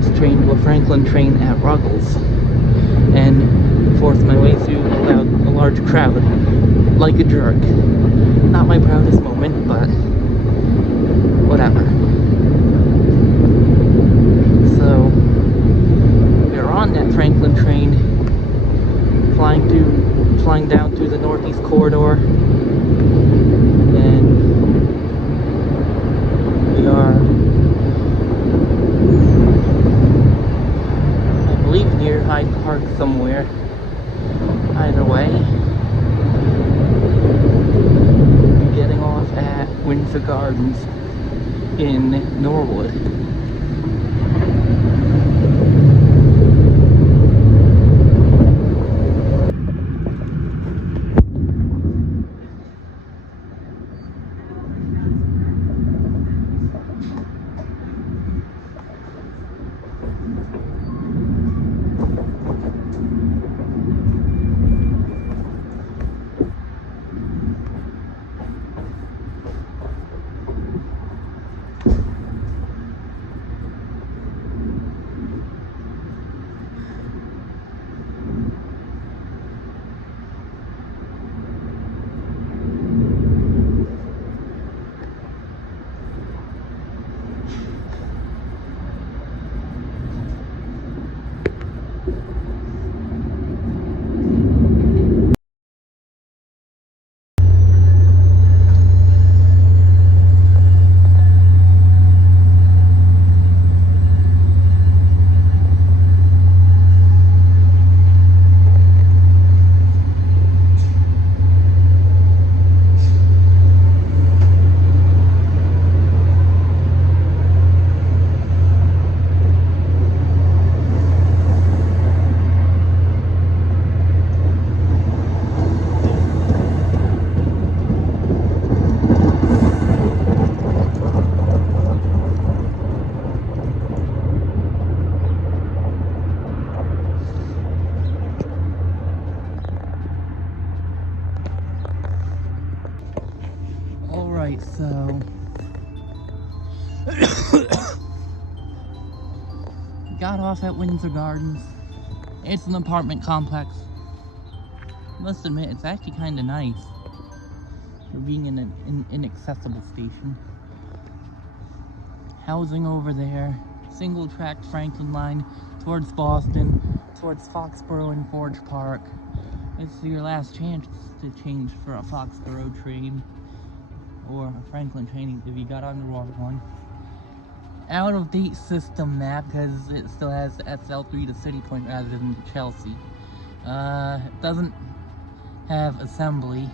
next train to a Franklin train at Ruggles and forced my way through a large crowd like a jerk. Not my proudest moment, but whatever. So we're on that Franklin train, flying down through the Northeast Corridor, and we are, I believe, near Hyde Park somewhere. Either way, we're getting off at Windsor Gardens in Norwood. Alright, so got off at Windsor Gardens. It's an apartment complex. Must admit, it's actually kind of nice for being in an inaccessible station. Housing over there, single-track Franklin line towards Boston, towards Foxborough and Forge Park. It's your last chance to change for a Foxborough train or a Franklin train if you got on the wrong one. Out-of-date system map because it still has the SL3 to City Point rather than Chelsea. It doesn't have assembly.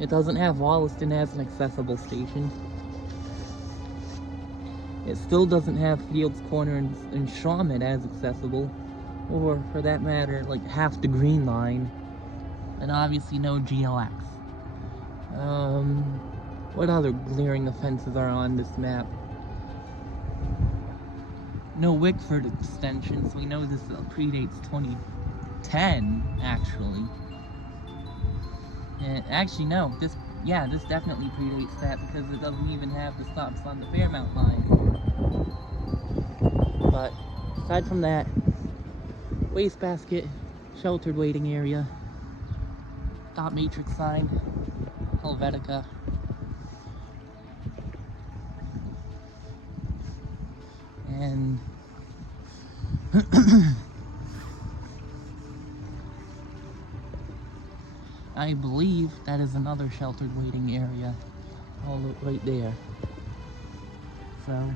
It doesn't have Wollaston as an accessible station. It still doesn't have Fields Corner and Shawmut as accessible, or for that matter, like half the Green Line. And obviously no GLX. What other glaring offenses are on this map? No Wickford extension, so we know this predates 2010, actually. And actually, no, this definitely predates that because it doesn't even have the stops on the Fairmount line. But aside from that, wastebasket, sheltered waiting area, dot matrix sign, Helvetica. And I believe that is another sheltered waiting area, all right there. So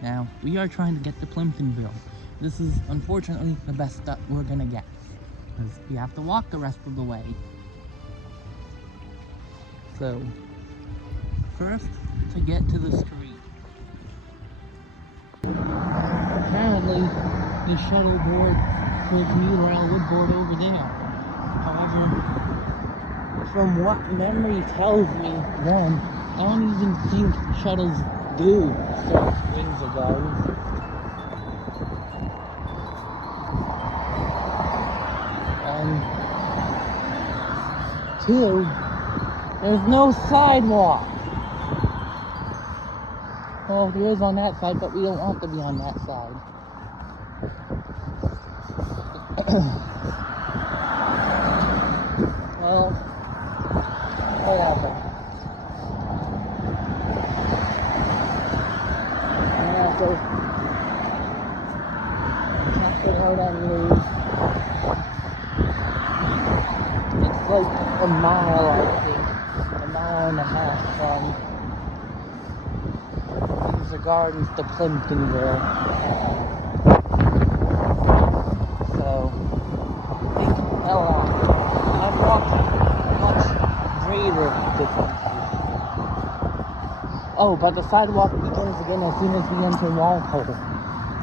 now we are trying to get to Plimptonville. This is unfortunately the best that we're gonna get, because we have to walk the rest of the way. So first, to get to the street. Apparently, the shuttle board for the commuter rail would board over there. However, from what memory tells me then, I don't even think shuttles do serve Windsor Gardens. And two, there's no sidewalk. Well, there is on that side, but we don't want to be on that side. Well, whatever. I'm gonna have to check it out anyways. It's like a mile, I think. A mile and a half from the gardens to Plimptonville. So, I think, I've walked much greater distances. Oh, but the sidewalk begins again as soon as we enter Walpole.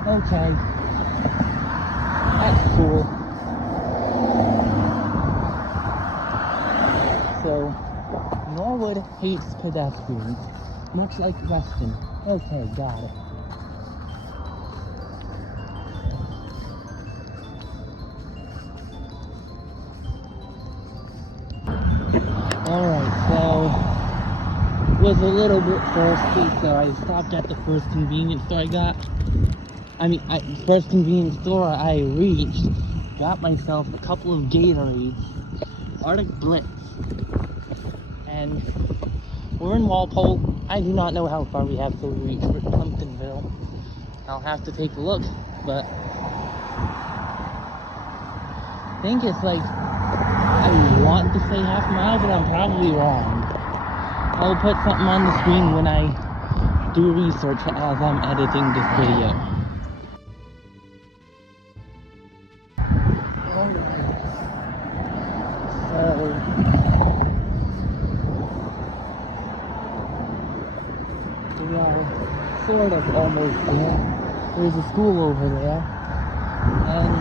Okay. That's cool. So, Norwood hates pedestrians, much like Weston. Okay, got it. Alright, so was a little bit thirsty, so I stopped at the first convenience store first convenience store I reached, got myself a couple of Gatorades, Arctic Blitz, and we're in Walpole. I do not know how far we have to reach for Plimptonville. I'll have to take a look, but I think it's like, I want to say half a mile, but I'm probably wrong. I'll put something on the screen when I do research as I'm editing this video. Alright. So, we are sort of almost there. There's a school over there. And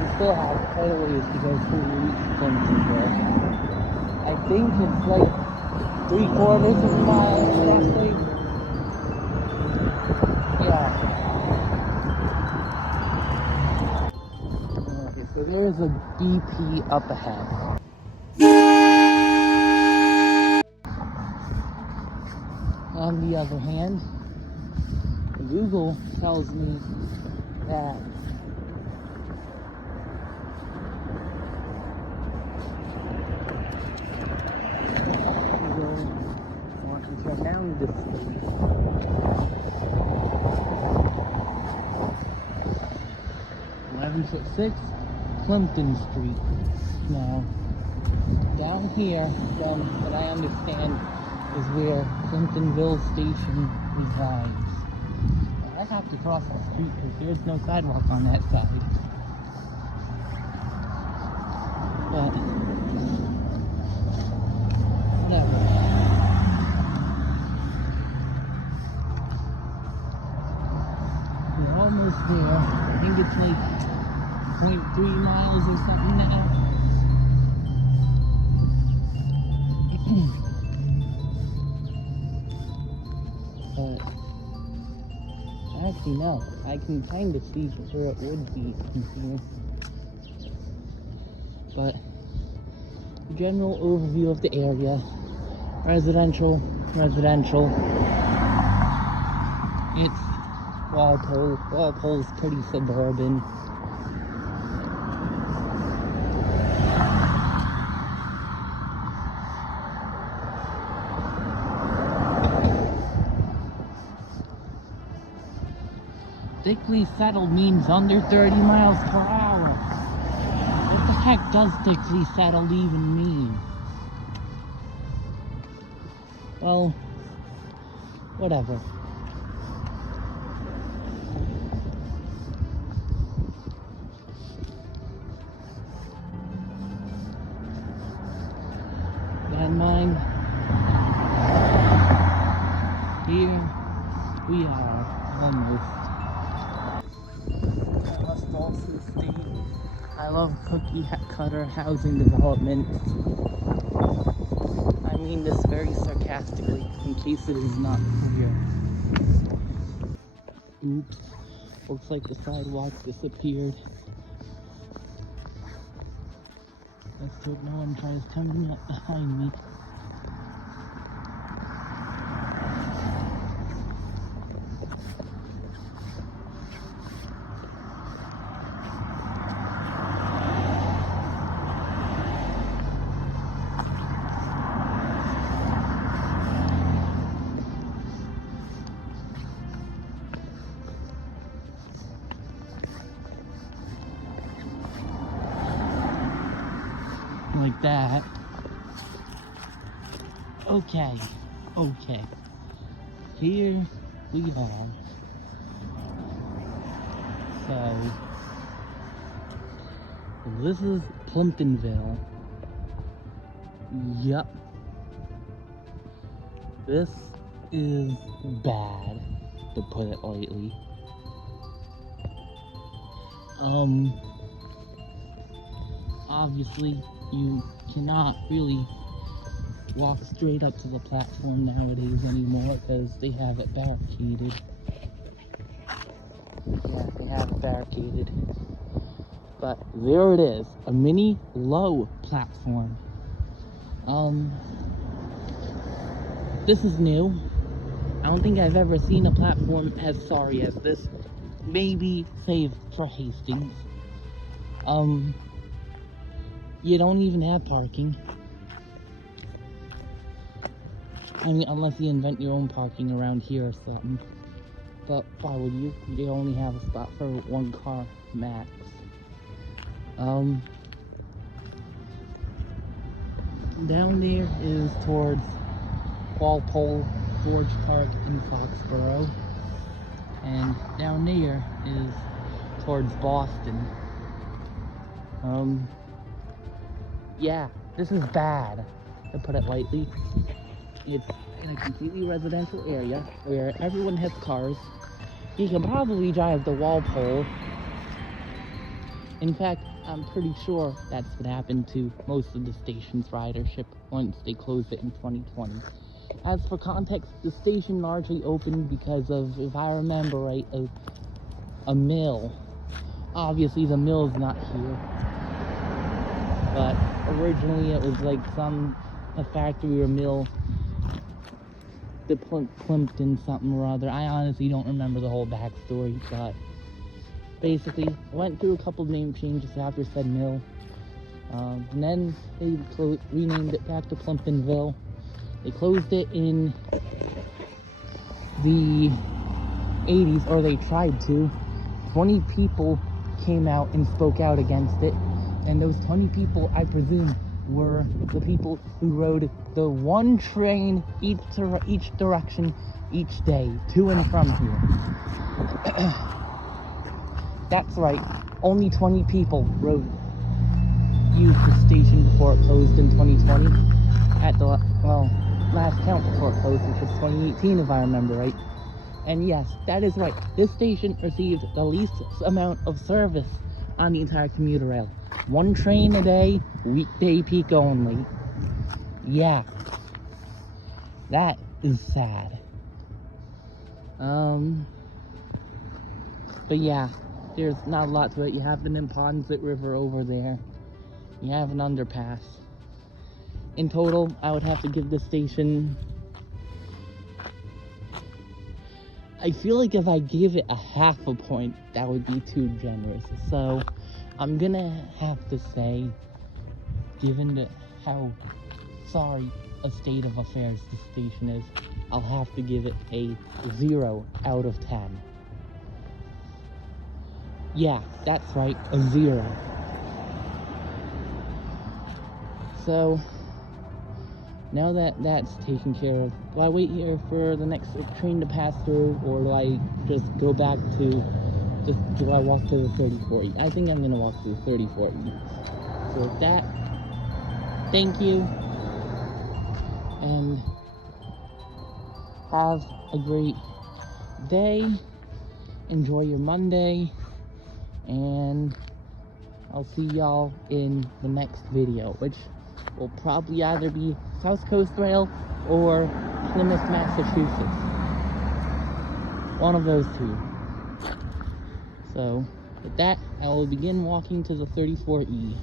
we still have quite a ways to go to reach Plimptonville. I think it's like 3/4 of a mile, actually. Yeah. Okay, so there's a BP up ahead. On the other hand, Google tells me that down this street. 11/6 Plimpton Street. Now, down here, from what I understand, is where Plimptonville Station resides. I have to cross the street because there's no sidewalk on that side. But whatever. We're almost there. I think it's like 0.3 miles or something now. But actually no, I can kind of see where it would be from here. But general overview of the area. Residential. It's Walpole. Walpole's pretty suburban. Thickly settled means under 30 miles per hour. What the heck does thickly settled even mean? Well, whatever. Landmine. Here we are, almost. I must also state, I love cookie cutter housing development. I mean this very sarcastically, in case it is not clear. Oops, looks like the sidewalk disappeared. Let's hope no one tries coming up behind me. like that. Okay. Here we are. So, this is Plimptonville. Yup. This is bad, to put it lightly. Obviously, you cannot really walk straight up to the platform nowadays anymore because they have it barricaded. Yeah, they have it barricaded. But there it is, a mini low platform. This is new. I don't think I've ever seen a platform as sorry as this. Maybe save for Hastings. You don't even have parking. I mean, unless you invent your own parking around here or something. But why would you? You only have a spot for one car max. Down there is towards Walpole, Forge Park, and Foxborough. And down there is towards Boston. Yeah, this is bad, to put it lightly. It's in a completely residential area where everyone has cars. You can probably drive the Walpole. In fact, I'm pretty sure that's what happened to most of the station's ridership once they closed it in 2020. As for context, the station largely opened because of, if I remember right, a mill. Obviously the mill's not here, but originally it was like a factory or mill, the Plimpton something or other. I honestly don't remember the whole backstory, but basically went through a couple name changes after said mill, and then they renamed it back to Plimptonville. They closed it in the 80s, or they tried to. 20 people came out and spoke out against it, and those 20 people, I presume, were the people who rode the one train each direction each day to and from here. That's right, only 20 people used the station before it closed in 2020 at the last count before it closed, which was 2018 if I remember right. And yes, that is right, this station received the least amount of service on the entire commuter rail. One train a day, weekday peak only. Yeah, that is sad. But yeah, there's not a lot to it. You have the Neponset River over there. You have an underpass. In total, I would have to give the station, I feel like if I gave it a half a point, that would be too generous. So I'm gonna have to say, given how sorry a state of affairs the station is, I'll have to give it a 0 out of 10. Yeah, that's right, a 0. So now that that's taken care of, do I wait here for the next train to pass through, or do I just go back to, do I walk to the 34E? I think I'm gonna walk to the 34E. So with that, thank you, and have a great day. Enjoy your Monday, and I'll see y'all in the next video, which will probably either be South Coast Rail or Plymouth, Massachusetts. One of those two. So, with that, I will begin walking to the 34E.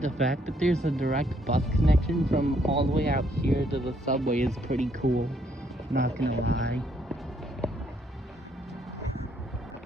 The fact that there's a direct bus connection from all the way out here to the subway is pretty cool, not gonna lie.